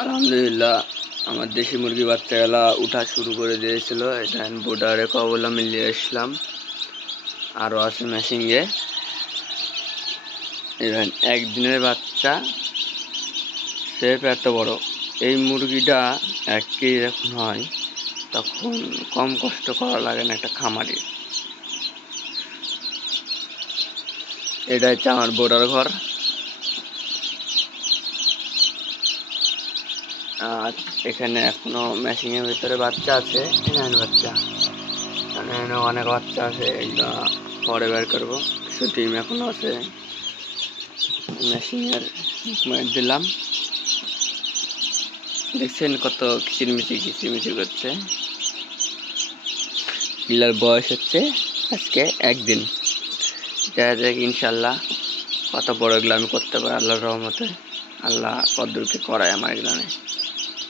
আলহামদুলিল্লাহ আমার দেশি মুরগি বাচ্চাগুলা উঠা শুরু করে দিয়েছিল। এটা বোর্ডারে কবলা মিলিয়ে আসলাম, আরও আছে মেশিংয়ে। ইভেন একদিনের বাচ্চা সেপ এত বড়। এই মুরগিটা 1 কেজি যখন হয় তখন কম কষ্ট করা লাগে না একটা খামারির। এটা হচ্ছে আমার বোর্ডার ঘর। আর এখানে এখনো মেশিনের ভিতরে বাচ্চা আছে, বাচ্চা এখানে অনেক বাচ্চা আছে, এগুলো পরে বের করবো। কিছু ডিম এখনো আছে, মেশিনের দিলাম। দেখছেন কত কিচিরমিচির করছে। এগুলার বয়স হচ্ছে আজকে 1 দিন। দেখা যাক ইনশাল্লাহ কত বড় এগুলো আমি করতে পারি আল্লাহর রহমতে। আল্লাহ কদ্দুরকে করায় আমার এগুলো।